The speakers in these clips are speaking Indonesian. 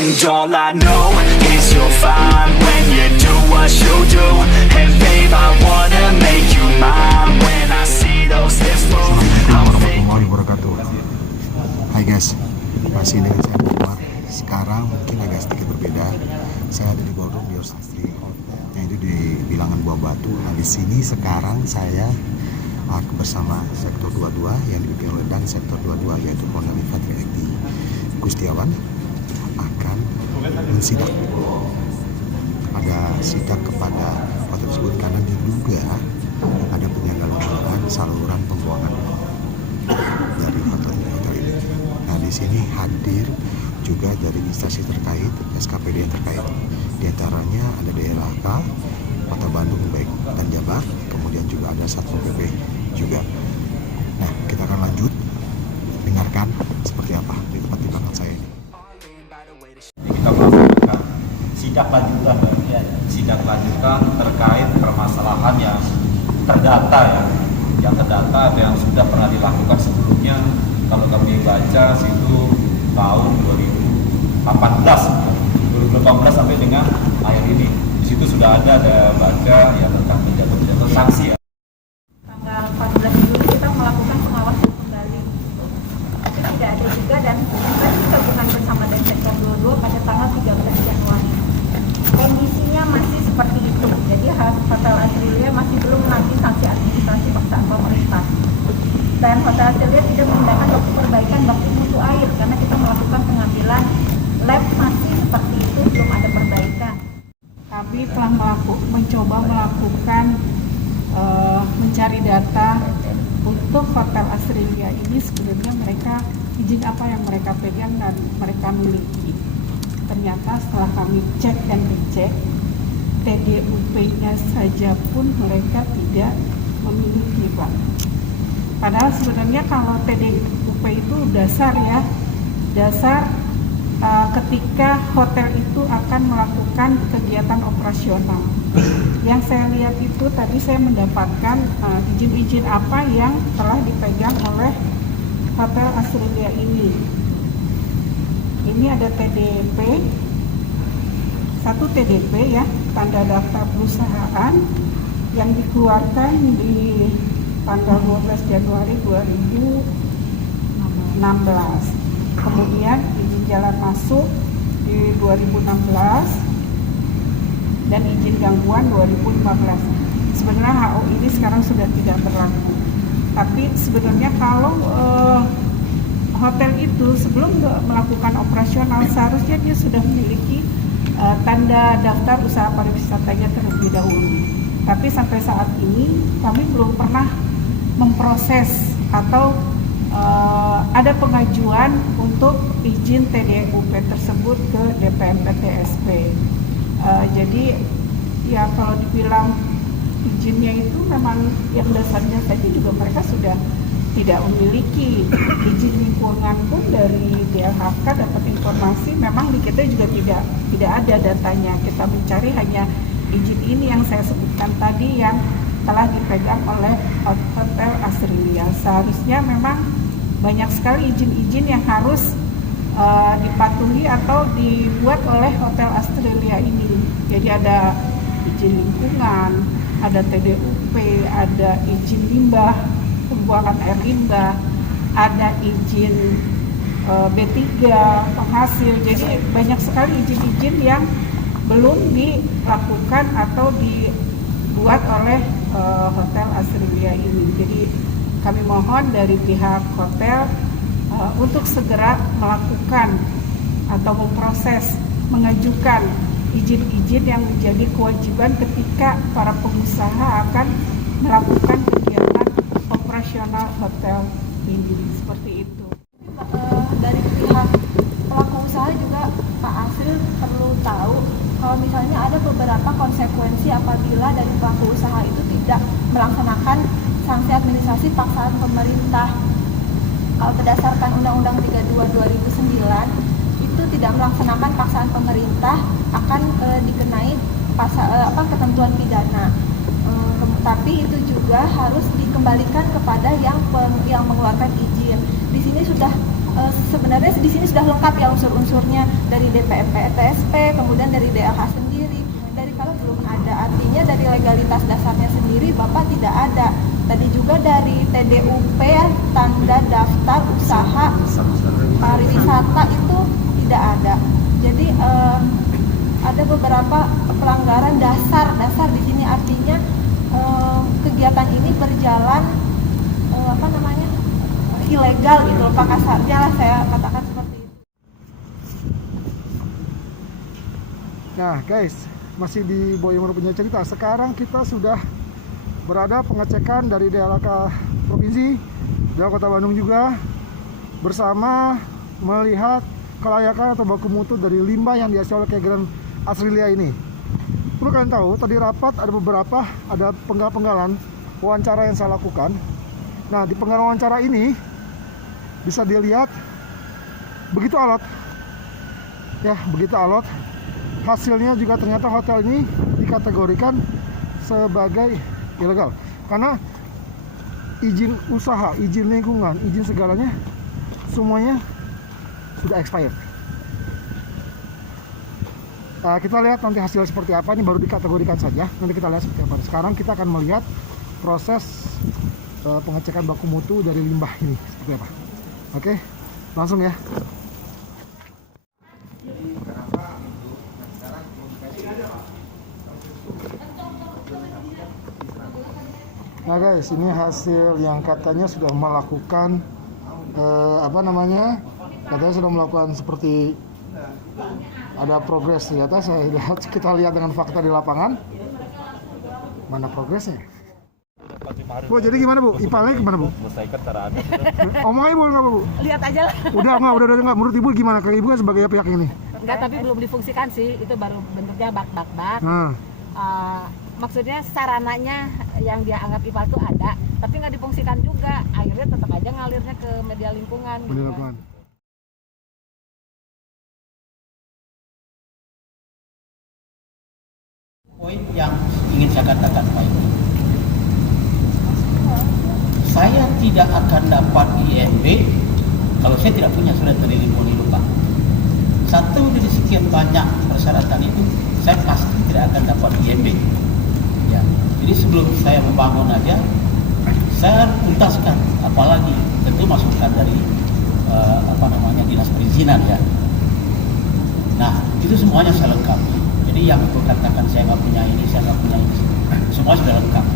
And all I know is you're fine when you do what you do. And babe, I wanna make you mine. When I see those hips move, I'm thinking. Warahmatullahi wabarakatuh. Hai guys, masih dengan saya Muhammad. Sekarang mungkin agak sedikit berbeda. Saya ada di ballroom di Osastri, yang itu di bilangan Buah Batu. Nah di sini sekarang saya bersama sektor 22 yang dipimpin oleh dan sektor 22 yaitu Pondan Infantri Ekti Gustiawan akan mensidak. Ada sidak kepada hotel tersebut karena diduga ada penyalahgunaan saluran pembuangan dari hotel ini. Nah di sini hadir juga dari instansi terkait, SKPD yang terkait. Di antaranya ada DLHK, Kota Bandung baik dan Jabar, kemudian juga ada Satpol PP juga. Nah kita akan lanjut dengarkan seperti apa di tempat di belakang saya ini. Kita melakukan sidak lanjutan, ya, sidak lanjutan terkait permasalahan yang terdata yang terdata atau yang sudah pernah dilakukan sebelumnya. Kalau kami baca situ tahun 2018 sampai dengan akhir ini, di situ sudah ada baca yang tentang pidato sanksi. Ya. Tanggal 14 Juli kita melakukan pengawasan kembali. Itu tidak ada juga dan tadi gabungan bersama dan sektor 22 pada tanggal 13 Januari. Kondisinya masih seperti itu. Jadi Hotel Azrilia masih belum menagih sanksi administrasi paksaan pemerintah. Dan Hotel Azrilia tidak menggunakan waktu perbaikan bakti mutu air karena kita melakukan pengambilan lab masih seperti itu, belum ada perbaikan. Kami telah mencoba melakukan mencari data untuk Hotel Azrilia ini sebenarnya mereka izin apa yang mereka pegang dan mereka miliki. Ternyata setelah kami cek dan dicek, TDUP-nya saja pun mereka tidak memiliki, Pak. Padahal sebenarnya kalau TDUP itu dasar ya, ketika hotel itu akan melakukan kegiatan operasional. Yang saya lihat itu tadi saya mendapatkan izin-izin apa yang telah dipegang oleh Hotel Azrilia ini. Ini ada TDP, satu TDP ya, tanda daftar perusahaan yang dikeluarkan di tanggal 12 Januari 2016. Kemudian izin jalan masuk di 2016 dan izin gangguan 2015. Sebenarnya HO ini sekarang sudah tidak berlaku. Tapi sebenarnya kalau hotel itu sebelum melakukan operasional seharusnya dia sudah memiliki tanda daftar usaha pariwisatanya terlebih dahulu. Tapi sampai saat ini kami belum pernah memproses atau ada pengajuan untuk izin TDUP tersebut ke DPMP-TSP. Jadi ya kalau dibilang izinnya itu memang yang dasarnya saja juga mereka sudah tidak memiliki. Izin lingkungan pun dari DLHK dapat informasi memang di kita juga tidak ada datanya. Kita mencari hanya izin ini yang saya sebutkan tadi yang telah dipegang oleh Hotel Azrilia. Seharusnya memang banyak sekali izin-izin yang harus dipatuhi atau dibuat oleh Hotel Azrilia ini. Jadi ada izin lingkungan, ada TDUP, ada izin limbah, pembuangan air limbah, ada izin B3 penghasil. Jadi banyak sekali izin-izin yang belum dilakukan atau dibuat oleh Hotel Azrilia ini. Jadi kami mohon dari pihak hotel untuk segera melakukan atau memproses, mengajukan izin-izin yang menjadi kewajiban ketika para pengusaha akan melakukan kegiatan operasional hotel ini, seperti itu. Dari pihak pelaku usaha juga Pak Asril perlu tahu kalau misalnya ada beberapa konsekuensi apabila dari pelaku usaha itu tidak melaksanakan sanksi administrasi paksaan pemerintah. Kalau berdasarkan Undang-Undang 32 2009 itu tidak melaksanakan paksaan pemerintah akan dikenai ketentuan pidana. Tapi itu juga harus dikembalikan kepada yang mengeluarkan izin. Di sini sudah sebenarnya di sini sudah lengkap ya unsur-unsurnya dari DPMP, TSP, kemudian dari DLH sendiri. Dari kalau belum ada, artinya dari legalitas dasarnya sendiri Bapak tidak ada. Tadi juga dari TDUP ya, tanda daftar usaha pariwisata itu tidak ada. Jadi ada beberapa pelanggaran dasar di sini, artinya kegiatan ini berjalan ilegal gitu loh Pak, kasarnya lah saya katakan seperti itu. Nah guys, masih di Boyomono punya cerita. Sekarang kita sudah berada pengecekan dari DLHK Provinsi, dari Kota Bandung juga, bersama melihat kelayakan atau baku mutu dari limbah yang dihasilkan oleh Kegran Asrilia ini. Perlu kalian tahu, tadi rapat ada penggal-penggalan wawancara yang saya lakukan. Nah, di penggalan wawancara ini bisa dilihat begitu alot. Ya, begitu alot. Hasilnya juga ternyata hotel ini dikategorikan sebagai ilegal. Karena izin usaha, izin lingkungan, izin segalanya semuanya sudah expired. Kita lihat nanti hasil seperti apa. Ini baru dikategorikan saja. Nanti kita lihat seperti apa. Sekarang kita akan melihat proses pengecekan baku mutu dari limbah ini seperti apa. Oke, langsung ya. Nah guys, ini hasil yang katanya sudah melakukan katanya sudah melakukan seperti ada progres. Ternyata kita lihat dengan fakta di lapangan, mana progresnya. Bu, jadi gimana Bu? IPAL-nya gimana Bu? Selesaikan cara Anda. Omong aja Bu, nggak Bu? Lihat aja lah. Udah nggak. Menurut Ibu gimana? Ke Ibu kan sebagai pihak ini? Enggak, tapi belum difungsikan sih. Itu baru bentuknya bak. Nah. Maksudnya sarananya yang dia anggap IPAL itu ada, tapi nggak difungsikan juga. Akhirnya tetap aja ngalirnya ke media lingkungan. Media lingkungan. Poin yang ingin saya katakan Pak Ibu, saya tidak akan dapat IMB kalau saya tidak punya surat penelitian hidup Pak. Satu dari sekian banyak persyaratan itu, saya pasti tidak akan dapat IMB. Ya, jadi sebelum saya membangun aja, saya tuntaskan, apalagi tentu masukan dari dinas perizinan ya. Nah, itu semuanya saya lengkapi. Jadi yang aku katakan saya nggak punya ini, semua sudah lengkap.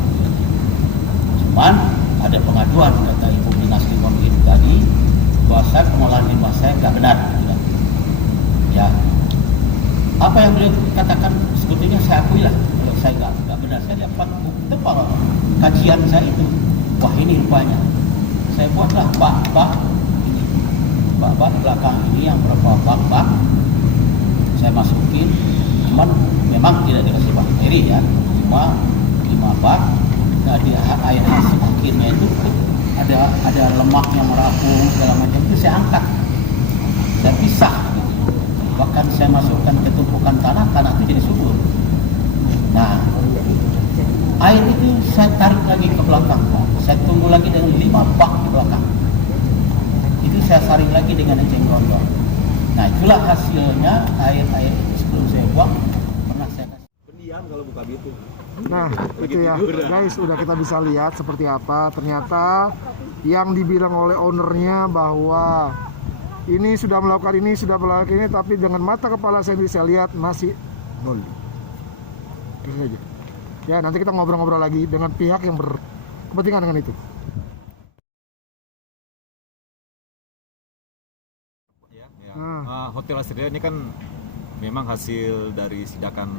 Cuman ada pengaduan kata Ibu Dinas Lingkungan Hidup tadi bahwa saya pengelolaan limbah saya nggak benar. Ya, apa yang beliau katakan sebetulnya saya akui lah. Kalau saya nggak benar, saya dapat bukti bahwa kajian saya itu, wah ini rupanya. Saya buatlah bak ini, bak belakang ini yang berapa bak saya masukin. Cuman memang tidak dikasih bakteri ya, cuma 5 bak. Nah, di air hasil akhirnya itu ada lemak yang merapuh segala macam, itu saya angkat, saya pisah gitu. Bahkan saya masukkan ke tumpukan tanah itu jadi subur. Nah, air itu saya tarik lagi ke belakang, saya tunggu lagi dengan 5 bak di belakang, itu saya saring lagi dengan eceng gondok. Nah, itulah hasilnya air itu sebelum saya buang pernah saya kasih. Pendiam kalau buka gitu. Nah, itu ya guys, udah kita bisa lihat seperti apa. Ternyata yang dibilang oleh ownernya bahwa ini sudah melakukan ini, tapi dengan mata kepala saya bisa lihat masih nol. Terus aja. Ya, nanti kita ngobrol-ngobrol lagi dengan pihak yang berkepentingan dengan itu. Hotel Asrilia ini kan memang hasil dari sidakan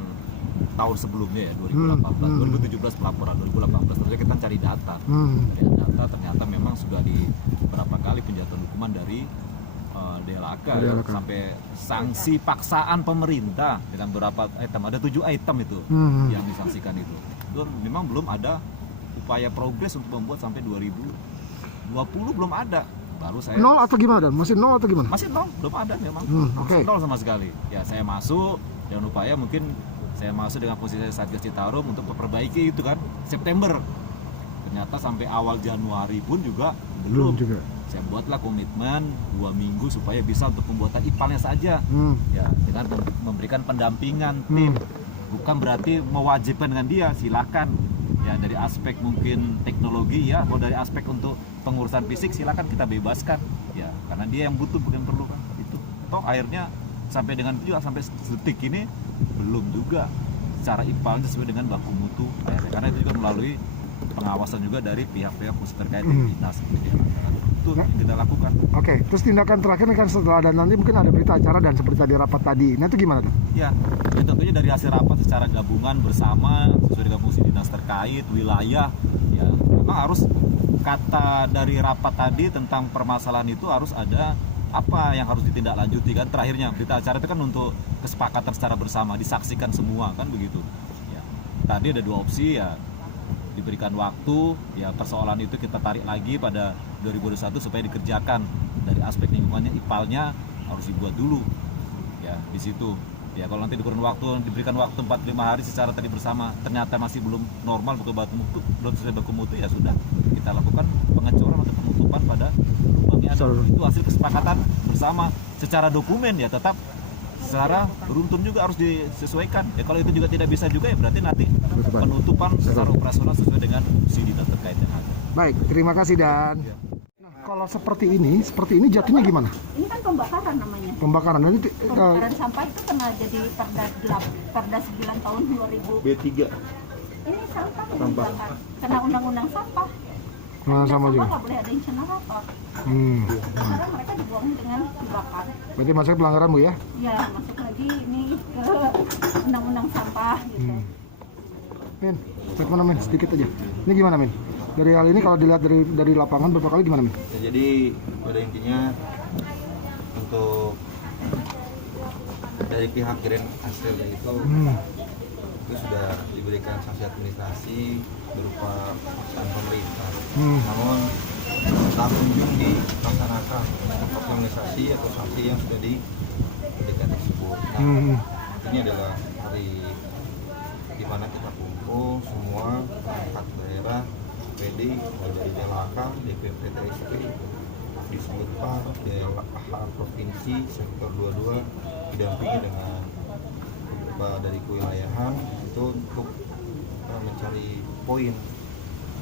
tahun sebelumnya ya, 2017 pelaporan 2018. Terus kita cari data. Dari data ternyata memang sudah di beberapa kali penjatuhan hukuman dari DLHK sampai sanksi paksaan pemerintah dengan beberapa item, ada 7 item itu yang disanksikan itu. Itu memang belum ada upaya progres untuk membuat sampai 2020 belum ada. Baru saya nol atau gimana? Masih nol atau gimana? Masih nol, belum ada memang. Okay. Nol sama sekali. Ya, saya masuk dengan upaya mungkin saya masuk dengan posisi Satgas Citarum untuk memperbaiki itu kan September. Ternyata sampai awal Januari pun juga belum. saya buatlah komitmen 2 minggu supaya bisa untuk pembuatan IPAL-nya saja, ya, dengan memberikan pendampingan tim, bukan berarti mewajibkan dengan dia, silakan, ya, dari aspek mungkin teknologi, ya, atau dari aspek untuk pengurusan fisik silakan kita bebaskan, ya, karena dia yang butuh bukan perlu kan itu. Toh akhirnya sampai dengan itu juga sampai detik ini belum juga secara IPAL sesuai dengan baku mutu akhirnya, karena itu juga melalui pengawasan juga dari pihak-pihak khusus terkait dinas pendidikan. Itu yang kita lakukan. Oke, terus tindakan terakhir kan setelah dan nanti mungkin ada berita acara dan seperti tadi rapat tadi. Nah itu gimana tuh? Ya, tentunya dari hasil rapat secara gabungan bersama sesuai dengan fungsi dinas terkait wilayah, ya memang harus kata dari rapat tadi tentang permasalahan itu harus ada apa yang harus ditindaklanjuti kan. Terakhirnya berita acara itu kan untuk kesepakatan secara bersama, disaksikan semua kan begitu. Ya, tadi ada 2 opsi, ya diberikan waktu, ya persoalan itu kita tarik lagi pada 2021 supaya dikerjakan dari aspek lingkungannya, IPAL-nya harus dibuat dulu, ya di situ. Ya kalau nanti diberikan waktu 45 hari secara tadi bersama ternyata masih belum normal belum sesuai baku mutu, ya sudah kita lakukan pengecoran atau penutupan pada lubangnya. Itu hasil kesepakatan bersama secara dokumen, ya tetap secara beruntun juga harus disesuaikan. Ya kalau itu juga tidak bisa juga, ya berarti nanti penutupan secara operasional sesuai dengan fungsi dinas terkait yang ada. Baik, terima kasih Dan. Nah, kalau seperti ini jatuhnya gimana? Ini kan pembakaran namanya. Pembakaran nanti Pembakaran sampah itu pernah jadi Perda 9 tahun 2000. B3. Ini sampah dibakar. Kena undang-undang sampah. Sama juga. Nggak boleh ada insenerator. Karena mereka dibuang dengan dibakar. Berarti masuk pelanggaran Bu ya? Ya, masuk lagi ini ke undang-undang sampah gitu. Min, cek mana Min? Sedikit aja. Ini gimana Min? Dari hal ini kalau dilihat dari lapangan beberapa kali gimana Min? Ya, jadi pada intinya untuk dari pihak Grand Astel itu sudah diberikan sanksi administrasi berupa paksaan pemerintah. Namun tak kunjung dilaksanakan untuk optimalisasi atau sanksi yang sudah diberikan tersebut. Nah, ini adalah hari di mana kita kumpul semua perangkat daerah, PD, dari DLHK, DPP TSP, Dismutpar, DLH Provinsi, Sektor 22 didampingi dengan beberapa dari kewilayahan itu untuk mencari poin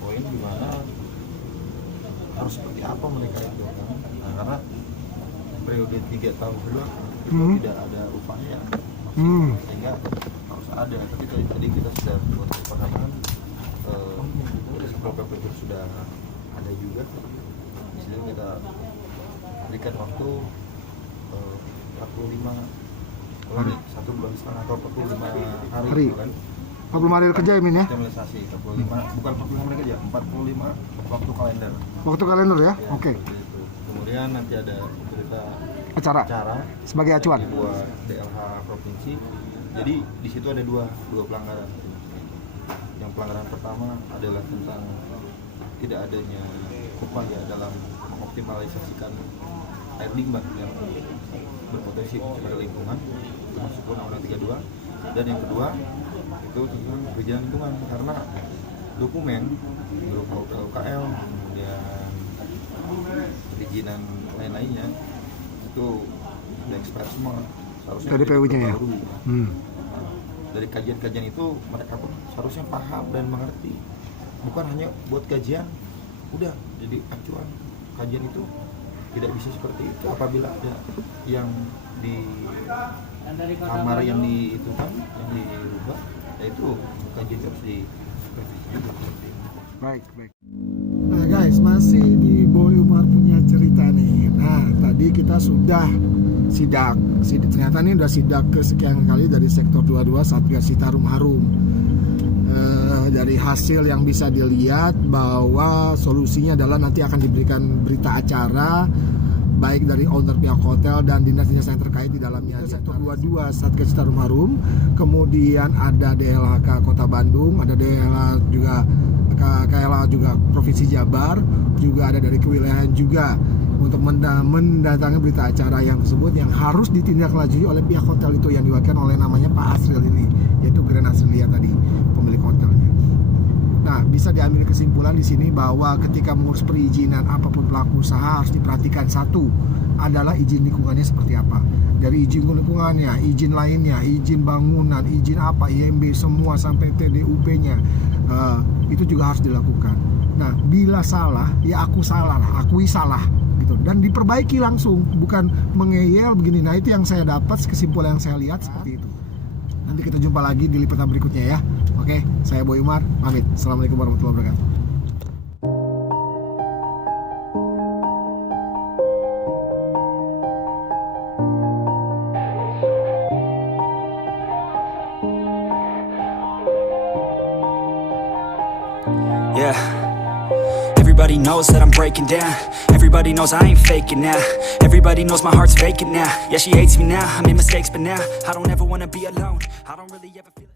di mana harus seperti apa mereka itu kan. Nah, karena periode 3 tahun belakang itu tidak ada upaya sehingga harus ada. Tapi tadi kita sudah buat kesepakatan, beberapa PP sudah ada juga. Di sini kita berikan waktu 45 menit, 1 bulan setengah atau 45 hari kan. 45 hari kerja ya Min ya? Optimalisasi 45, bukan 45 hari kerja, 45 waktu kalender. Waktu kalender ya? Oke. Kemudian nanti ada berita Acara sebagai acuan. Dibuat DLH Provinsi. Jadi di situ ada dua pelanggaran. Yang pelanggaran pertama adalah tentang tidak adanya upaya dalam mengoptimalisasikan air limbah yang berpotensi pada lingkungan, termasuk Undang-Undang 32. Dan yang kedua itu tentang perizinan lingkungan, karena dokumen berupa UPL, kemudian perizinan lain-lainnya itu sudah expired semua. Seharusnya dari PU-nya ya. Dari kajian-kajian itu mereka pun seharusnya paham dan mengerti. Bukan hanya buat kajian, udah jadi acuan. Kajian itu tidak bisa seperti itu. Apabila ada yang di kamar yang di itu kan yang dirubah, ya itu kajian harus direvisi juga. Baik. Nah guys, masih di Boy Umar punya cerita nih. Nah tadi kita sudah sidak, ternyata ini udah sidak kesekian kali dari Sektor 22 Satgas Citarum Harum. Dari hasil yang bisa dilihat bahwa solusinya adalah nanti akan diberikan berita acara baik dari owner pihak hotel dan dinas-dinas yang terkait di dalamnya. Sektor 22 Satgas Citarum Harum, kemudian ada DLHK Kota Bandung, ada DLH juga KLH juga Provinsi Jabar, juga ada dari kewilayahan juga untuk mendatangkan berita acara yang tersebut yang harus ditindaklanjuti oleh pihak hotel itu yang diwakilkan oleh namanya Pak Asril ini, yaitu Grand Asrilia tadi, pemilik hotelnya. Nah, bisa diambil kesimpulan di sini bahwa ketika mengurus perizinan apapun pelaku usaha harus diperhatikan satu adalah izin lingkungannya seperti apa. Dari izin lingkungannya, izin lainnya, izin bangunan, izin apa, IMB semua sampai TDUP-nya itu juga harus dilakukan. Nah, bila salah, ya akui salah gitu dan diperbaiki langsung, bukan mengeyel begini. Nah, itu yang saya dapat, kesimpulan yang saya lihat seperti itu. Nanti kita jumpa lagi di liputan berikutnya ya. Oke, saya Boy Umar, pamit. Assalamualaikum warahmatullahi wabarakatuh. Yeah. Everybody knows that I'm breaking down. Everybody knows I ain't faking now. Everybody knows my heart's vacant now. Yeah, she hates me now. I made mistakes, but now I don't ever wanna be alone. I don't really ever feel